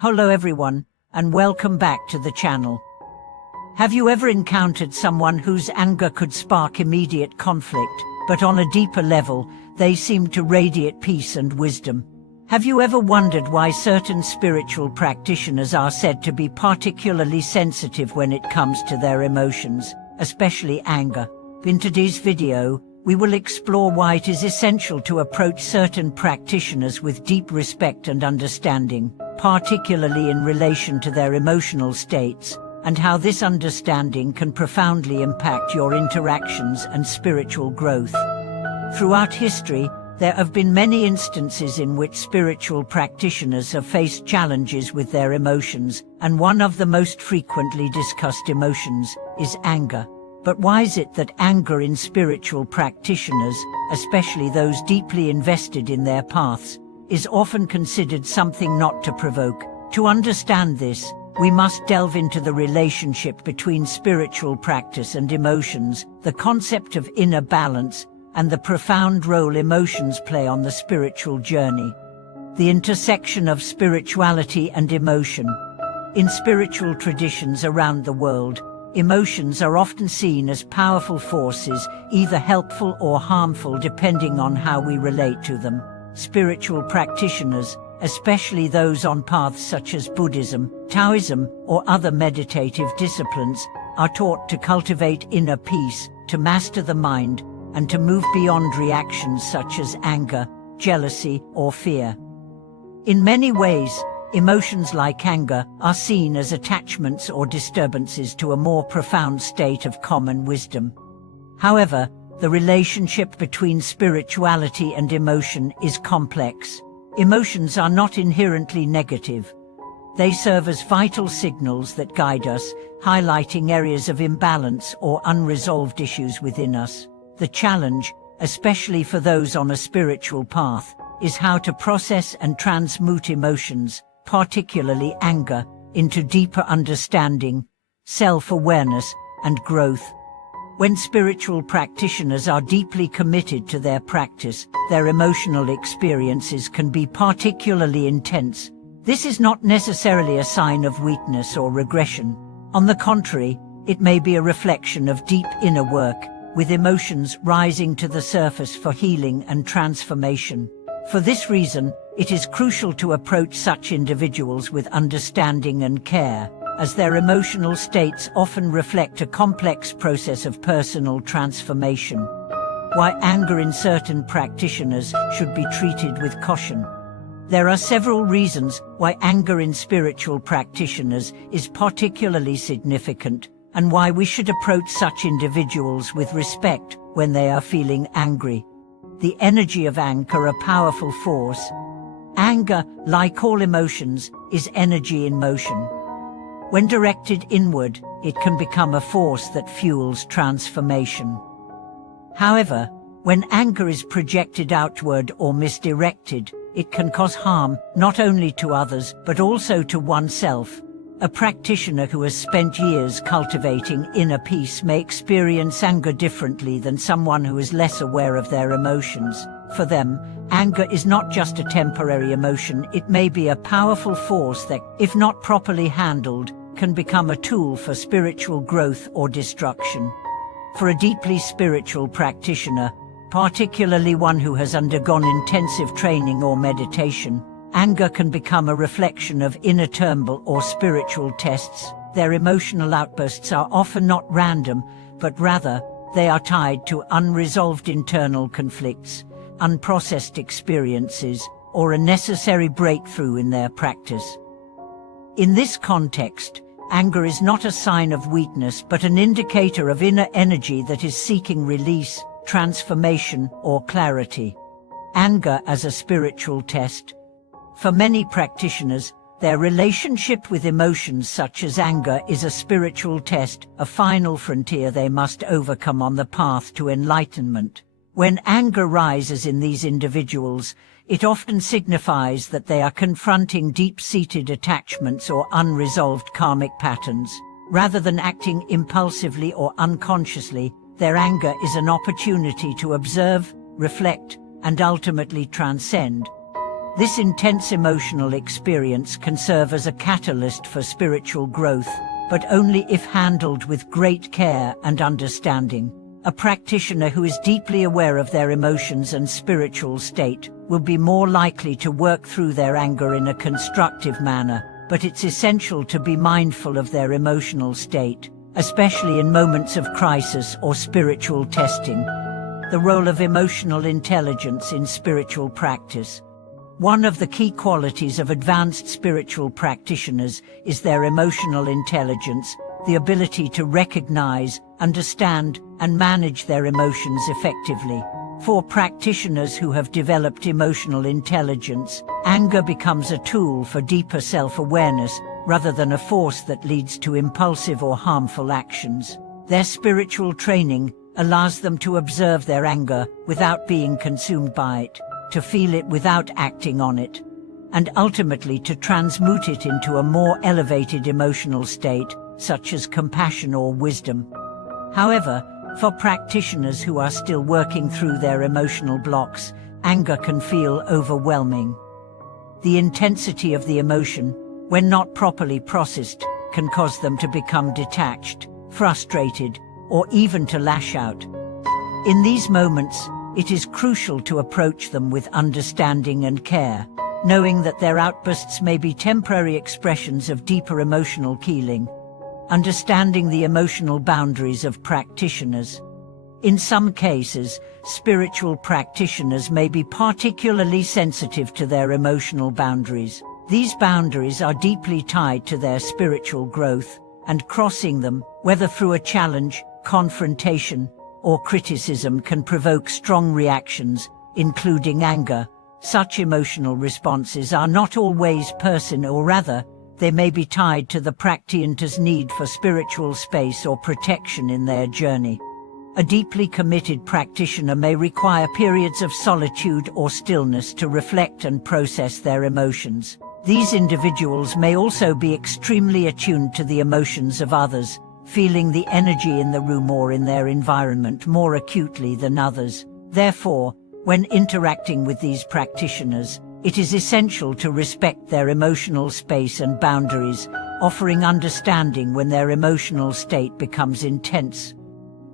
Hello everyone, and welcome back to the channel. Have you ever encountered someone whose anger could spark immediate conflict, but on a deeper level, they seem to radiate peace and wisdom? Have you ever wondered why certain spiritual practitioners are said to be particularly sensitive when it comes to their emotions, especially anger? In today's video, we will explore why it is essential to approach certain practitioners with deep respect and understanding, particularly in relation to their emotional states, and how this understanding can profoundly impact your interactions and spiritual growth. Throughout history, there have been many instances in which spiritual practitioners have faced challenges with their emotions, and one of the most frequently discussed emotions is anger. But why is it that anger in spiritual practitioners, especially those deeply invested in their paths, is often considered something not to provoke? To understand this, we must delve into the relationship between spiritual practice and emotions, the concept of inner balance, and the profound role emotions play on the spiritual journey. The intersection of spirituality and emotion. In spiritual traditions around the world, emotions are often seen as powerful forces, either helpful or harmful depending on how we relate to them. Spiritual practitioners, especially those on paths such as Buddhism, Taoism, or other meditative disciplines, are taught to cultivate inner peace, to master the mind, and to move beyond reactions such as anger, jealousy, or fear. In many ways, emotions like anger are seen as attachments or disturbances to a more profound state of common wisdom. However, the relationship between spirituality and emotion is complex. Emotions are not inherently negative. They serve as vital signals that guide us, highlighting areas of imbalance or unresolved issues within us. The challenge, especially for those on a spiritual path, is how to process and transmute emotions, particularly anger, into deeper understanding, self-awareness, and growth. When spiritual practitioners are deeply committed to their practice, their emotional experiences can be particularly intense. This is not necessarily a sign of weakness or regression. On the contrary, it may be a reflection of deep inner work, with emotions rising to the surface for healing and transformation. For this reason, it is crucial to approach such individuals with understanding and care, as their emotional states often reflect a complex process of personal transformation. Why anger in certain practitioners should be treated with caution. There are several reasons why anger in spiritual practitioners is particularly significant, and why we should approach such individuals with respect when they are feeling angry. The energy of anger, a powerful force. Anger, like all emotions, is energy in motion. When directed inward, it can become a force that fuels transformation. However, when anger is projected outward or misdirected, it can cause harm, not only to others, but also to oneself. A practitioner who has spent years cultivating inner peace may experience anger differently than someone who is less aware of their emotions. For them, anger is not just a temporary emotion, it may be a powerful force that, if not properly handled, can become a tool for spiritual growth or destruction. For a deeply spiritual practitioner, particularly one who has undergone intensive training or meditation, anger can become a reflection of inner turmoil or spiritual tests. Their emotional outbursts are often not random, but rather, they are tied to unresolved internal conflicts, unprocessed experiences, or a necessary breakthrough in their practice. In this context, anger is not a sign of weakness but an indicator of inner energy that is seeking release, transformation, or clarity. Anger as a spiritual test. For many practitioners, their relationship with emotions such as anger is a spiritual test, a final frontier they must overcome on the path to enlightenment. When anger rises in these individuals, it often signifies that they are confronting deep-seated attachments or unresolved karmic patterns. Rather than acting impulsively or unconsciously, their anger is an opportunity to observe, reflect, and ultimately transcend. This intense emotional experience can serve as a catalyst for spiritual growth, but only if handled with great care and understanding. A practitioner who is deeply aware of their emotions and spiritual state will be more likely to work through their anger in a constructive manner, but it's essential to be mindful of their emotional state, especially in moments of crisis or spiritual testing. The role of emotional intelligence in spiritual practice. One of the key qualities of advanced spiritual practitioners is their emotional intelligence, the ability to recognize, understand, and manage their emotions effectively. For practitioners who have developed emotional intelligence, anger becomes a tool for deeper self-awareness rather than a force that leads to impulsive or harmful actions. Their spiritual training allows them to observe their anger without being consumed by it, to feel it without acting on it, and ultimately to transmute it into a more elevated emotional state, such as compassion or wisdom. However, for practitioners who are still working through their emotional blocks, anger can feel overwhelming. The intensity of the emotion, when not properly processed, can cause them to become detached, frustrated, or even to lash out. In these moments, it is crucial to approach them with understanding and care, knowing that their outbursts may be temporary expressions of deeper emotional healing. Understanding the emotional boundaries of practitioners. In some cases, spiritual practitioners may be particularly sensitive to their emotional boundaries. These boundaries are deeply tied to their spiritual growth, and crossing them, whether through a challenge, confrontation, or criticism, can provoke strong reactions, including anger. Such emotional responses are not always personal, or rather, they may be tied to the practitioner's need for spiritual space or protection in their journey. A deeply committed practitioner may require periods of solitude or stillness to reflect and process their emotions. These individuals may also be extremely attuned to the emotions of others, feeling the energy in the room or in their environment more acutely than others. Therefore, when interacting with these practitioners, it is essential to respect their emotional space and boundaries, offering understanding when their emotional state becomes intense.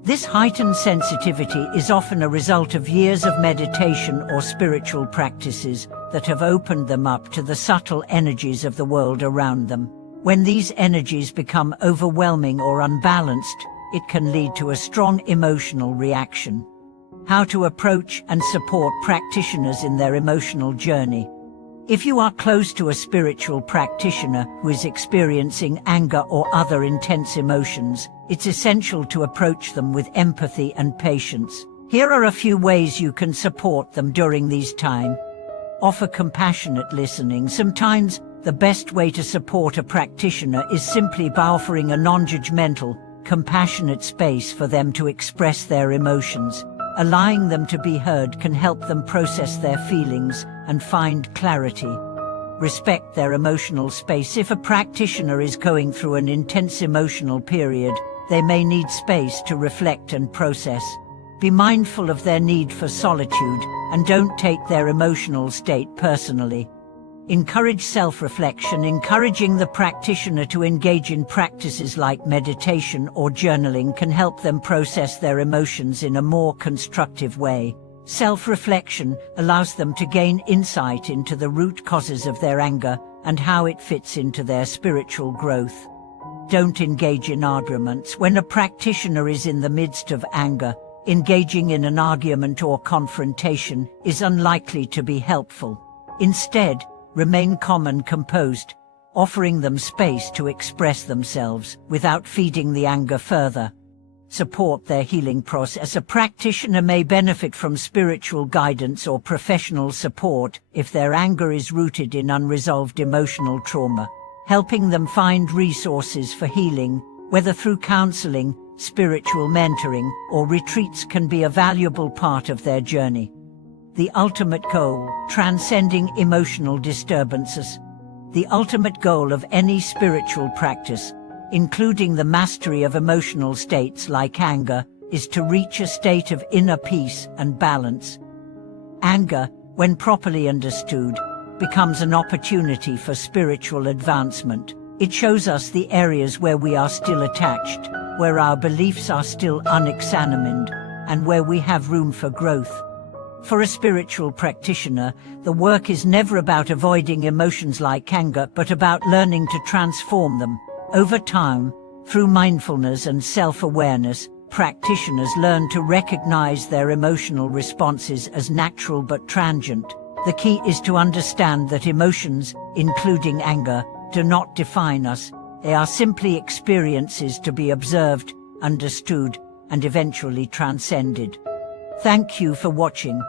This heightened sensitivity is often a result of years of meditation or spiritual practices that have opened them up to the subtle energies of the world around them. When these energies become overwhelming or unbalanced, it can lead to a strong emotional reaction. How to approach and support practitioners in their emotional journey. If you are close to a spiritual practitioner who is experiencing anger or other intense emotions, it's essential to approach them with empathy and patience. Here are a few ways you can support them during these times. Offer compassionate listening. Sometimes, the best way to support a practitioner is simply by offering a non-judgmental, compassionate space for them to express their emotions. Allowing them to be heard can help them process their feelings and find clarity. Respect their emotional space. If a practitioner is going through an intense emotional period, they may need space to reflect and process. Be mindful of their need for solitude, and don't take their emotional state personally. Encourage self-reflection. Encouraging the practitioner to engage in practices like meditation or journaling can help them process their emotions in a more constructive way. Self-reflection allows them to gain insight into the root causes of their anger and how it fits into their spiritual growth. Don't engage in arguments. When a practitioner is in the midst of anger, engaging in an argument or confrontation is unlikely to be helpful. Instead, remain calm and composed, offering them space to express themselves without feeding the anger further. Support their healing process. A practitioner may benefit from spiritual guidance or professional support if their anger is rooted in unresolved emotional trauma. Helping them find resources for healing, whether through counseling, spiritual mentoring, or retreats, can be a valuable part of their journey. The ultimate goal, transcending emotional disturbances. The ultimate goal of any spiritual practice, including the mastery of emotional states like anger, is to reach a state of inner peace and balance. Anger, when properly understood, becomes an opportunity for spiritual advancement. It shows us the areas where we are still attached, where our beliefs are still unexamined, and where we have room for growth. For a spiritual practitioner, the work is never about avoiding emotions like anger, but about learning to transform them. Over time, through mindfulness and self-awareness, practitioners learn to recognize their emotional responses as natural but transient. The key is to understand that emotions, including anger, do not define us. They are simply experiences to be observed, understood, and eventually transcended. Thank you for watching.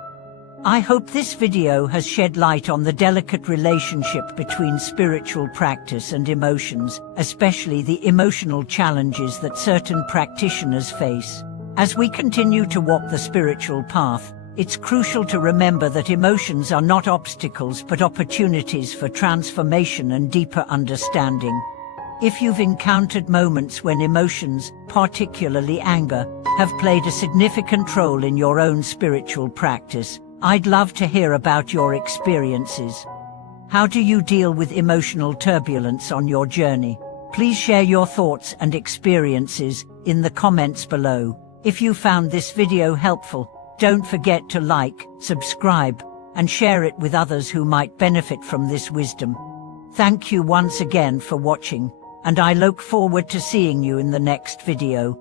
I hope this video has shed light on the delicate relationship between spiritual practice and emotions, especially the emotional challenges that certain practitioners face. As we continue to walk the spiritual path, it's crucial to remember that emotions are not obstacles but opportunities for transformation and deeper understanding. If you've encountered moments when emotions, particularly anger, have played a significant role in your own spiritual practice, I'd love to hear about your experiences. How do you deal with emotional turbulence on your journey? Please share your thoughts and experiences in the comments below. If you found this video helpful, don't forget to like, subscribe, and share it with others who might benefit from this wisdom. Thank you once again for watching, and I look forward to seeing you in the next video.